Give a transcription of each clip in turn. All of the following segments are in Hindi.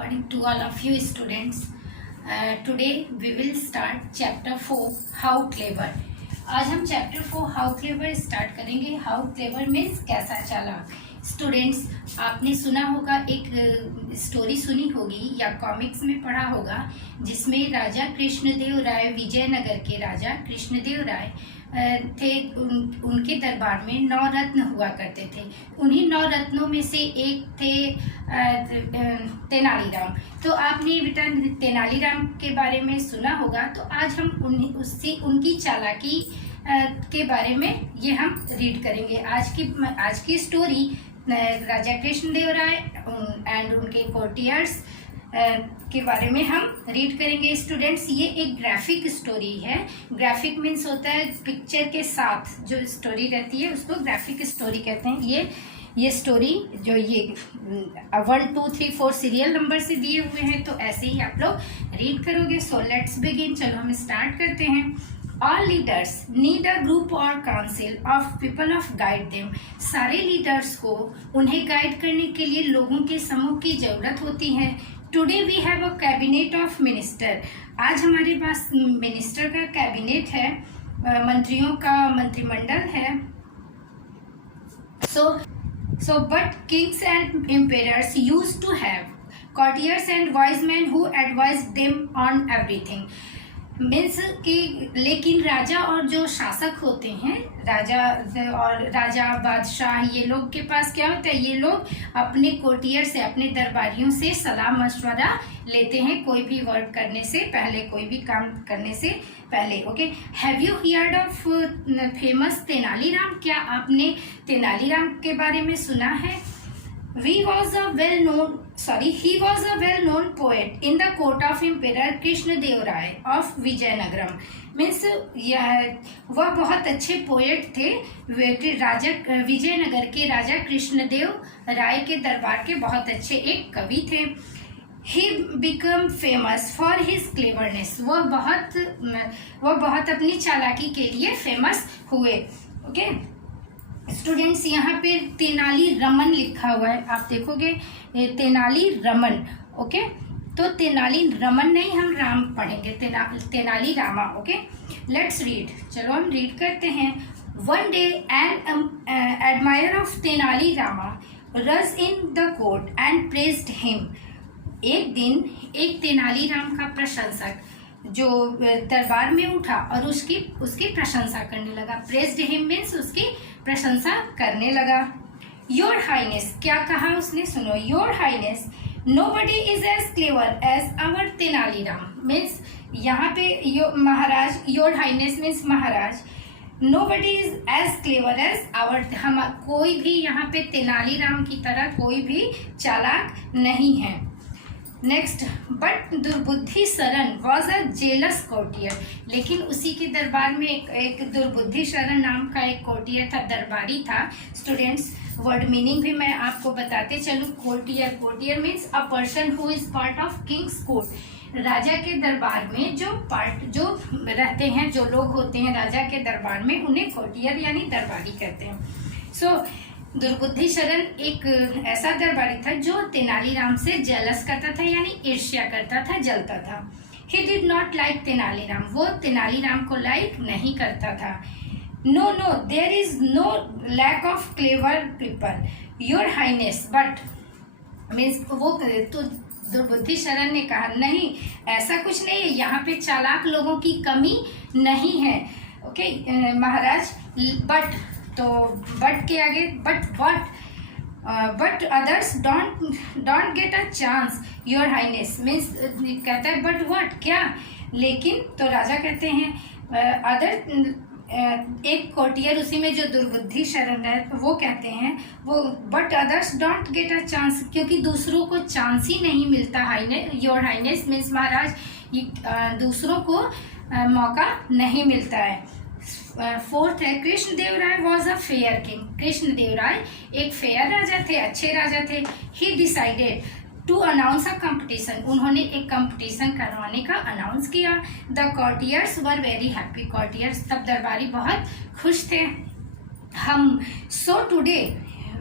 morning to all of you students. Today we will start chapter 4 how clever. आज हम चैप्टर 4 हाउ क्लेवर स्टार्ट करेंगे. हाउ क्लेवर मीन्स कैसा चालाक. स्टूडेंट्स, आपने सुना होगा, एक स्टोरी सुनी होगी या कॉमिक्स में पढ़ा होगा, जिसमें राजा कृष्णदेव राय, विजयनगर के राजा कृष्णदेव राय थे. उनके दरबार में 9 रत्न हुआ करते थे. उन्हीं 9 रत्नों में से एक थे तेनालीराम. तो आपने बेटा तेनालीराम के बारे में सुना होगा. तो आज हम उनकी चालाकी के बारे में ये हम रीड करेंगे. आज की स्टोरी राजा कृष्णदेव राय एंड उनके कोर्टियर्स के बारे में हम रीड करेंगे. स्टूडेंट्स, ये एक ग्राफिक स्टोरी है. ग्राफिक मीन्स होता है पिक्चर के साथ जो स्टोरी रहती है, उसको ग्राफिक स्टोरी कहते हैं. ये स्टोरी जो ये 1 2 3 4 सीरियल नंबर से दिए हुए हैं, तो ऐसे ही आप लोग रीड करोगे. So let's begin. चलो हम स्टार्ट करते हैं. All leaders need a group or council of people of guide them. सारे लीडर्स को उन्हें गाइड करने के लिए लोगों के समूह की जरूरत होती है. Today we have a cabinet of minister. आज हमारे पास मिनिस्टर का कैबिनेट है, मंत्रियों का मंत्रिमंडल है. So but kings and emperors used to have courtiers and wise men who advised them on everything. Means कि लेकिन राजा और जो शासक होते हैं, राजा बादशाह, ये लोग के पास क्या होता है, ये लोग अपने कोर्टियर से, अपने दरबारियों से सलाह मशवरा लेते हैं कोई भी वर्क करने से पहले, कोई भी काम करने से पहले. Okay, have you heard of famous Tenaliram? क्या आपने तेनालीराम के बारे में सुना है? He was a well-known poet in the court of Emperor Krishnadev Rai of Vijayanagaram. Means वह बहुत अच्छे पोएट थे. विजयनगर के राजा कृष्णदेव राय के दरबार के बहुत अच्छे एक कवि थे. He became famous for his cleverness. वह बहुत अपनी चालाकी के लिए फेमस हुए. ओके स्टूडेंट्स, यहाँ पे तेनाली रमन लिखा हुआ है, आप देखोगे तेनाली रमन. ओके, तो तेनाली रमन नहीं, हम राम पढ़ेंगे, Tenali Rama. Okay, let's read. चलो हम रीड करते हैं. One day an admirer of Tenali Rama rose in the court and praised him. एक दिन एक तेनालीराम का प्रशंसक जो दरबार में उठा और उसकी प्रशंसा करने लगा. प्रेज्ड हिम मीन्स उसकी प्रशंसा करने लगा. योर हाइनेस, क्या कहा उसने, सुनो. Your highness, nobody is as clever as our Tenaliram. Means यहाँ पे महाराज, योर हाइनेस मीन्स महाराज. Nobody is as clever as our, हम कोई भी यहाँ पे तेनालीराम की तरह कोई भी चालाक नहीं है. नेक्स्ट, बट दुर्बुद्धि शरण वॉज अ जेलस कोर्टियर. लेकिन उसी के दरबार में एक दुर्बुद्धि शरण नाम का एक कोर्टियर था, दरबारी था. स्टूडेंट्स, वर्ड मीनिंग भी मैं आपको बताते चलूँ. Courtier means a person who is part of king's court. राजा के दरबार में जो रहते हैं, जो लोग होते हैं राजा के दरबार में, उन्हें कोर्टियर यानी दरबारी कहते हैं. सो दुर्बुद्धि शरण एक ऐसा दरबारी था जो तेनालीराम से जेलस करता था, यानी ईर्ष्या करता था, जलता था. He did not like Tenaliram. वो तेनालीराम को लाइक नहीं करता था. No, there is no lack of clever people your highness. But means वो तो दुर्बुद्धि शरण ने कहा, नहीं, ऐसा कुछ नहीं है, यहाँ पे चालाक लोगों की कमी नहीं है. ओके महाराज. बट, तो बट के आगे but others don't get a chance your highness. Means कहता है बट व्हाट, क्या, लेकिन. तो राजा कहते हैं अदर, एक कोर्टियर उसी में जो दुर्बुद्धि शरण है, वो कहते हैं वो but others don't get a chance, क्योंकि दूसरों को चांस ही नहीं मिलता. योर हाइनेस मीन्स महाराज, दूसरों को मौका नहीं मिलता है. फोर्थ है, Krishnadeva Raya was a fair king. Krishnadeva Raya एक फेयर राजा थे, अच्छे राजा थे. He decided to announce a competition. उन्होंने एक कंपटीशन करवाने का अनाउंस किया. The courtiers were very happy. Courtiers तब दरबारी बहुत खुश थे. Hmm so today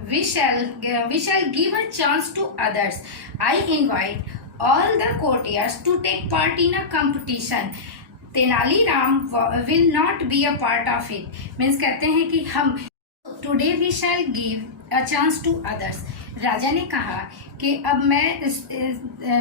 we shall give a chance to others. I invite all the courtiers to take part in a competition. Tenali-Ram will not be a part of it. Means कहते हैं कि हम today we shall give a chance to others. राजा ने कहा कि अब मैं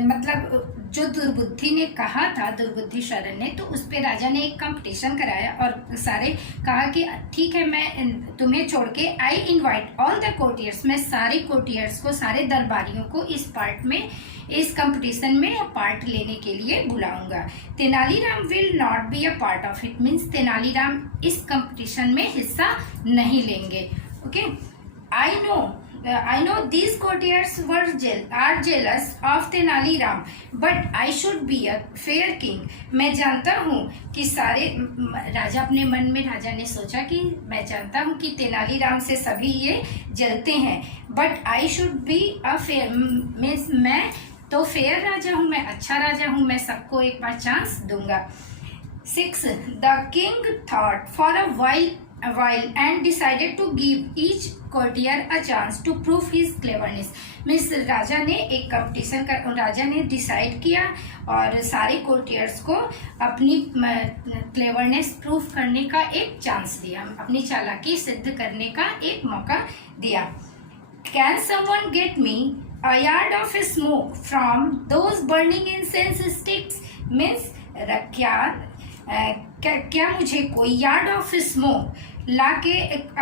मतलब जो दुर्बुद्धि ने कहा था, दुर्बुद्धि शरण ने, तो उस पे राजा ने एक कंपटीशन कराया और सारे कहा कि ठीक है मैं तुम्हें छोड़ के I invite all the courtiers, मैं सारे कोर्टियर्स को, सारे दरबारियों को इस पार्ट में, इस कंपटीशन में पार्ट लेने के लिए बुलाऊंगा. Tenaliram will not be a part of it. Means Tenaliram इस कंपटीशन में हिस्सा नहीं लेंगे. Okay. I know these courtiers are jealous of Tenali-Ram, but I should be a fair king. मैं जानता हूँ कि सारे राजा अपने मन में राजा ने सोचा कि मैं जानता हूँ कि तेनालीराम से सभी ये जलते हैं, but I should be a fair, मैं तो फेयर राजा हूँ, मैं अच्छा राजा हूँ, मैं सबको एक बार चांस दूंगा. 6. The king thought for a while and decided to give each courtier a chance to prove his cleverness. Means राजा ने एक कंपटीशन का राजा ने डिसाइड किया और सारे कोर्टियर्स को अपनी क्लेवरनेस प्रूव करने का एक चांस दिया, अपनी चालाकी सिद्ध करने का एक मौका दिया. Can someone get me a yard of smoke from those burning incense sticks? Means क्या मुझे कोई यार्ड ऑफ स्मोक लाके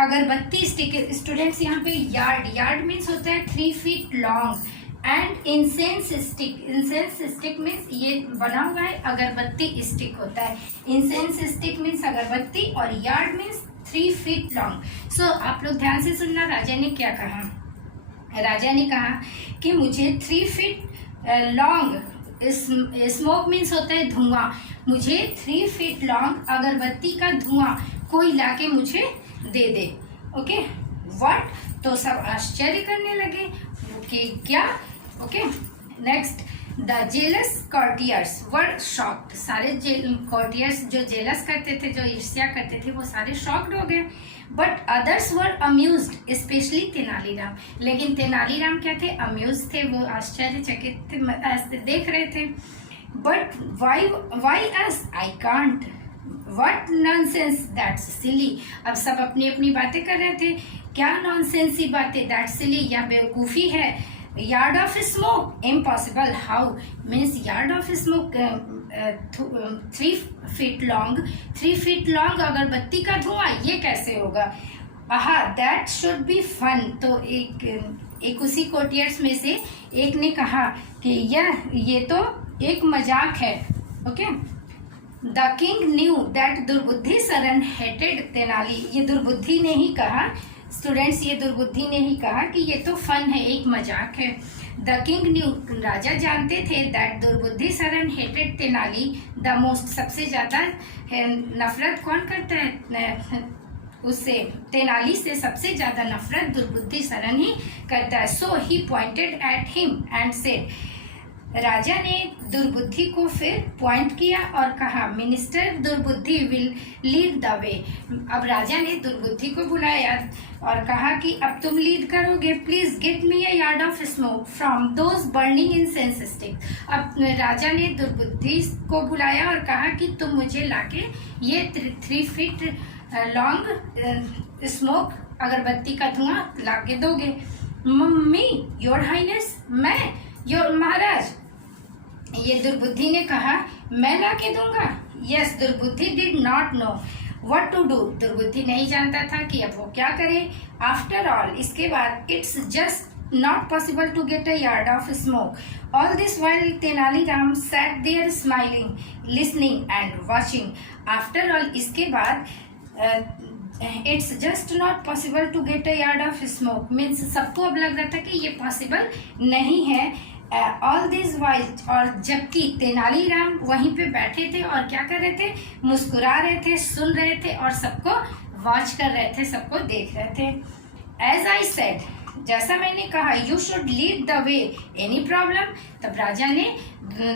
अगरबत्ती स्टिक. स्टूडेंट्स यहाँ पे यार्ड मीन्स होता है 3 feet long and incense stick means ये बना हुआ है अगरबत्ती स्टिक होता है. इंसेंस स्टिक मीन्स अगरबत्ती और यार्ड मीन्स 3 feet लॉन्ग. सो आप लोग ध्यान से सुनना. राजा ने क्या कहा? राजा ने कहा कि मुझे 3 feet लॉन्ग, स्मोक मीन्स होता है धुआं, मुझे 3 feet लॉन्ग अगरबत्ती का धुआं कोई लाके मुझे दे दे. ओके. व्हाट? तो सब आश्चर्य करने लगे कि क्या. Okay. Next. The jealous courtiers were shocked. सारे कॉर्टियर्स जो जेलस करते थे, जो ईर्ष्या करते थे, वो सारे शॉक्ड हो गए. But others were amused, specially Tenaliram. लेकिन तेनालीराम क्या थे? अम्यूज थे, वो आश्चर्यचकित थे, देख रहे थे. But why us? I can't. What nonsense, that's silly. अब सब अपनी अपनी बातें कर रहे थे. क्या नॉनसेंस ही बातें, that's silly, या बेवकूफ़ी है. Yard of smoke, impossible. How? Means yard of smoke 3 feet long, 3 feet long अगरबत्ती का धुआं, ये कैसे होगा? आहा, दैट शुड बी फन. तो एक उसी कोर्टियर्स में से एक ने कहा कि ये तो एक मजाक है. Okay. The king knew that Durbuddhi Saran hated Tenali. ये दुर्बुद्धि ने ही कहा, स्टूडेंट्स, ये दुर्बुद्धि ने ही कहा कि ये तो फन है, एक मजाक है. द किंग न्यू, राजा जानते थे, that Durbuddhi Saran hated Tenali the most. सबसे ज्यादा नफरत कौन करता है उससे? तेनाली से सबसे ज्यादा नफरत दुर्बुद्धि सरन ही करता है. So he pointed at him and said. राजा ने दुर्बुद्धि को फिर पॉइंट किया और कहा, minister Durbuddhi will lead the way. अब राजा ने दुर्बुद्धि को बुलाया और कहा कि अब तुम लीड करोगे. Please get me a yard of smoke from those burning incense stick. अब राजा ने दुर्बुद्धि को बुलाया और कहा कि तुम मुझे लाके ये 3 feet लॉन्ग स्मोक अगरबत्ती का धुआं लाके दोगे. मम्मी, योर हाइनेस, मैं, योर महाराज. ये दुर्बुद्धि ने कहा, मैं लाके दूंगा. Yes, Durbuddhi did not know what to do. Durbuddhi नहीं जानता था कि अब वो क्या करे. आफ्टर ऑल, इसके बाद, it's just not possible to get a yard of smoke. All this while Tenaliram sat there smiling, listening and watching. After all, इसके बाद, it's just not possible to get a yard of smoke means सबको अब लग रहा था कि ये पॉसिबल नहीं है. ऑल दिस वाइल, और जबकि तेनालीराम वहीं पे बैठे थे और क्या कर रहे थे? मुस्कुरा रहे थे, सुन रहे थे और सबको वॉच कर रहे थे, सबको देख रहे थे. एज आई सेड, जैसा मैंने कहा, you should lead the way. Any problem? तब राजा ने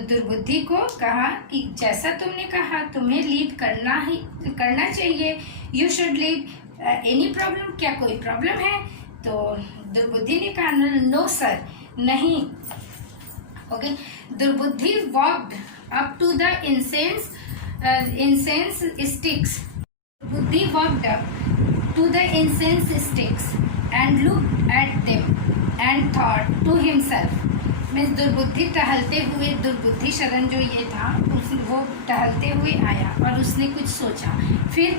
दुर्बुद्धि को कहा कि जैसा तुमने कहा, तुम्हें लीड करना चाहिए. You should lead. Any problem? क्या कोई प्रॉब्लम है? तो दुर्बुद्धि ने कहा, नो सर, नहीं. Okay, Durbudhi walked up to the incense sticks. Buddhi walked up to the incense sticks and looked at them and thought to himself. Means Durbuddhi टहलते हुए, दुर्बुद्धि शरण जो ये था वो टहलते हुए आया और उसने कुछ सोचा। फिर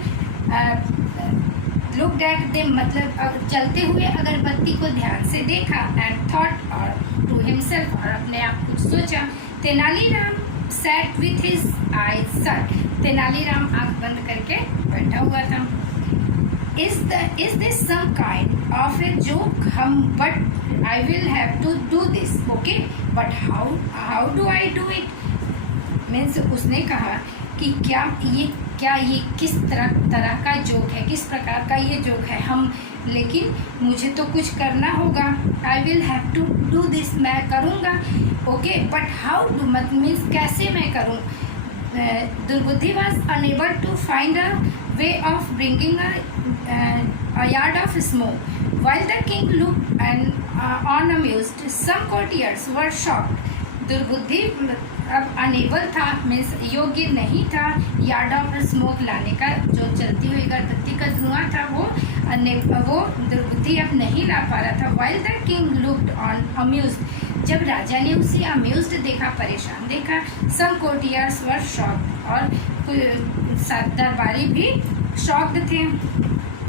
लुक्ड एट देम मतलब चलते हुए अगरबत्ती को ध्यान से देखा एंड थॉट और टू हिमसेल्फ और अपने आप कुछ सोचा। Tenaliram sat with his eyes shut. Tenaliram आंख बंद करके बैठा हुआ था। Is this some kind of a joke? But I will have to do this, okay? But how do I do it? Means उसने कहा कि क्या ये किस तरह का जोक है, किस प्रकार का ये जोक है, लेकिन मुझे तो कुछ करना होगा। I will have to do this, मैं करूँगा, okay, but how do means कैसे मैं करूँ। दुर्बुद्धि was unable to find a way of bringing a yard of smoke. While the king looked and unamused, some courtiers were shocked. दुर्बुद्धि अब अनेबल था मीन्स योग्य नहीं था यार्ड ऑफ स्मोक लाने का, जो चलती हुई अगरबत्ती का धुआं था वो दुर्बुद्धि अब नहीं ला पा रहा था। While the king looked on amused, जब राजा ने उसे अम्यूज्ड देखा, परेशान देखा, सम कोर्टियर्स वर शॉक्ड और दरबारी भी शॉक्ड थे।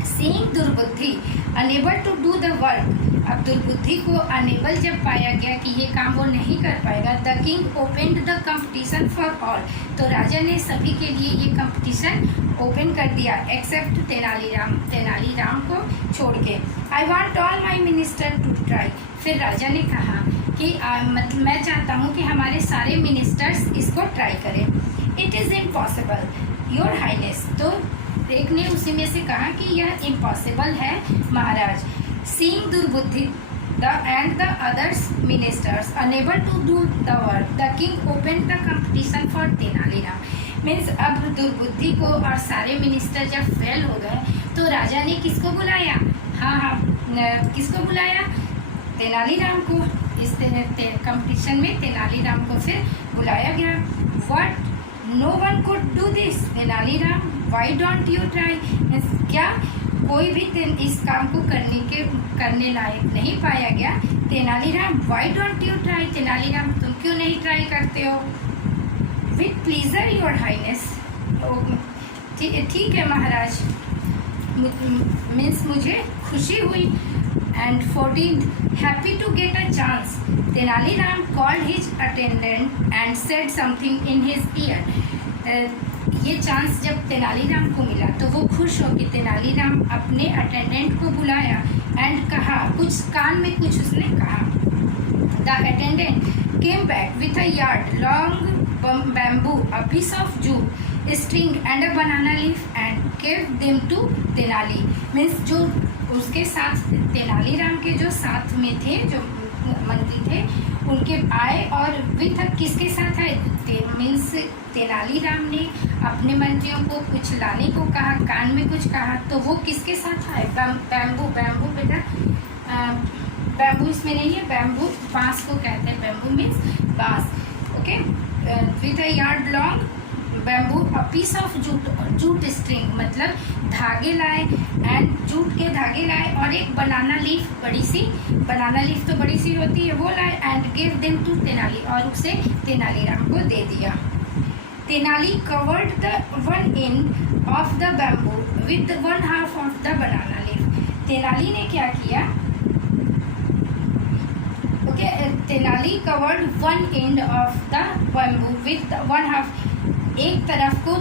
Seeing Durbuddhi unable to do the work, अब दुर्बुद्धि को अनेबल जब पाया गया कि ये काम वो नहीं कर पाएगा, the king opened the competition for all, तो राजा ने सभी के लिए ये कंपटीशन ओपन कर दिया एक्सेप्ट तेनालीराम को छोड़ के। I want all my minister to try, फिर राजा ने कहा कि मतलब मैं चाहता हूँ कि हमारे सारे मिनिस्टर्स इसको ट्राई करें। It is impossible your highness, तो एक ने उसी में से कहा कि यह इम्पॉसिबल है महाराज। Seeing Durbuddhi and the others ministers unable to do the work, the king opened the competition for Tenaliram. Means अब दुर्बुद्धि को और सारे मिनिस्टर जब फेल हो गए तो राजा ने किसको बुलाया, किसको बुलाया, तेनालीराम को। इस कंपटीशन में तेनालीराम को फिर बुलाया गया। What no one could do this, Tenaliram, why don't you try? क्या कोई भी इस काम को करने लायक नहीं पाया गया। Tenaliram, why don't you try? Tenaliram, तुम क्यों नहीं ट्राई करते हो। With pleasure your highness, ठीक है महाराज, मीन्स मुझे खुशी हुई। And 14 happy to get a chance, Tenaliram called his attendant and said something in his ear. ये चांस जब तेनालीराम को मिला तो वो खुश हो कि तेनालीराम अपने अटेंडेंट को बुलाया एंड कहा, कुछ कान में कुछ उसने कहा। The attendant came back with a yard long bamboo, a piece of jute, string and a banana leaf and give them to Tenali. Means जो उसके साथ तेनालीराम के जो साथ में थे, जो मंत्री थे, उनके आए और विथ किसके साथ आए, मीन्स तेनालीराम ने अपने मंत्रियों को कुछ लाने को कहा, कान में कुछ कहा, तो वो किसके साथ आए, बैम्बू बेटा, बैम्बू इसमें नहीं है, बैम्बू बांस को कहते हैं, बैम्बू मीन्स बांस, okay, with a yard long bamboo, a piece of jute string मतलब धागे लाए, एंड जूट के धागे लाए, और एक बनाना लीफ, बड़ी सी बनाना लीफ तो बड़ी सी होती है, वो लाए, and give them to Tenali, और उसे तेनालीराम को दे दिया। Tenali covered the one end of the bamboo with one half of the banana leaf. Tenali ने क्या किया, okay, Tenali covered one end of the bamboo with one half, एक तरफ को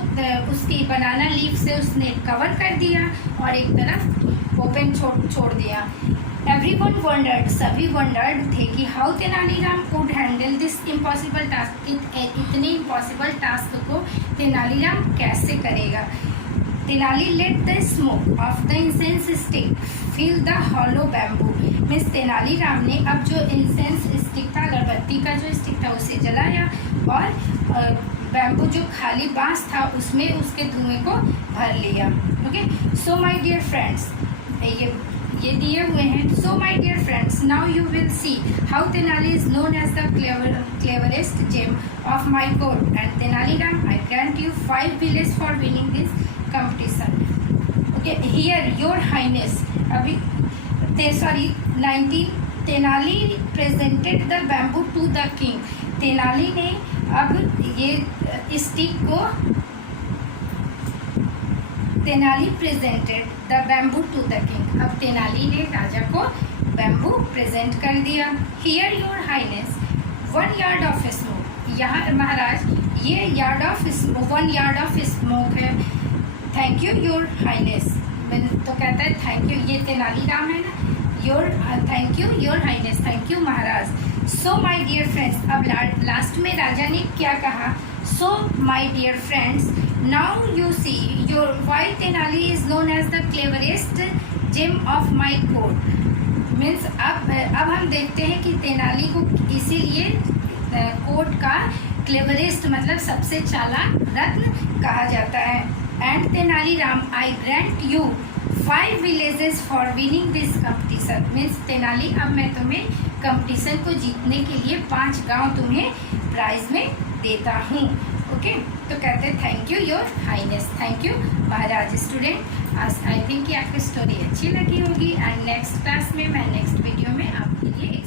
उसकी बनाना लीफ से उसने कवर कर दिया और एक तरफ ओपन छोड़ दिया। एवरीवन वंडर्ड, सभी वंडर्ड थे कि how Tenaliram could handle this impossible task, इतने इम्पॉसिबल टास्क को तेनालीराम कैसे करेगा। Tenali let the smoke of the incense stick fill the hollow bamboo, means Tenaliram ने अब जो इंसेंस स्टिक था, अगरबत्ती का जो स्टिक था, उसे जलाया और बैम्बू जो खाली बांस था उसमें उसके धुएं को भर लिया। Okay, so my dear friends, ये दिए हुए हैं। So my dear friends, now you will see how Tenali is known as the cleverest gem of my court, and Tenali Ram, I grant you 5 villages for winning this competition. Okay, here your highness, अभी 19, Tenali presented the bamboo to the king. Tenali ने अब ये स्टिक को, Tenali presented the bamboo to the king, अब तेनाली ने राजा को बैम्बू प्रेजेंट कर दिया। Here your highness 1 yard of smoke, यहाँ महाराज ये 1 yard ऑफ स्मोक है। थैंक यू योर हाइनेस, तो कहता है थैंक यू, ये तेनाली राम है ना, your thank you your highness, thank you Maharaj. So my dear friends, अब लास्ट में राजा ने क्या कहा, so my dear friends, now you see your why Tenali is known as the cleverest gem of my court. Means अब हम देखते हैं कि तेनाली को इसीलिए कोर्ट का क्लेवरेस्ट मतलब सबसे चालाक रत्न कहा जाता है। And Tenali Ram, I grant you 5 villages for winning this competition. Means Tenali, अब मैं तुम्हें कंपटीशन को जीतने के लिए 5 गांव तुम्हें प्राइज में देता हूँ। ओके, तो कहते हैं thank you your highness, thank you Maharaj. Student, I think कि आपकी स्टोरी अच्छी लगी होगी, एंड नेक्स्ट क्लास में मैं नेक्स्ट वीडियो में आपके लिए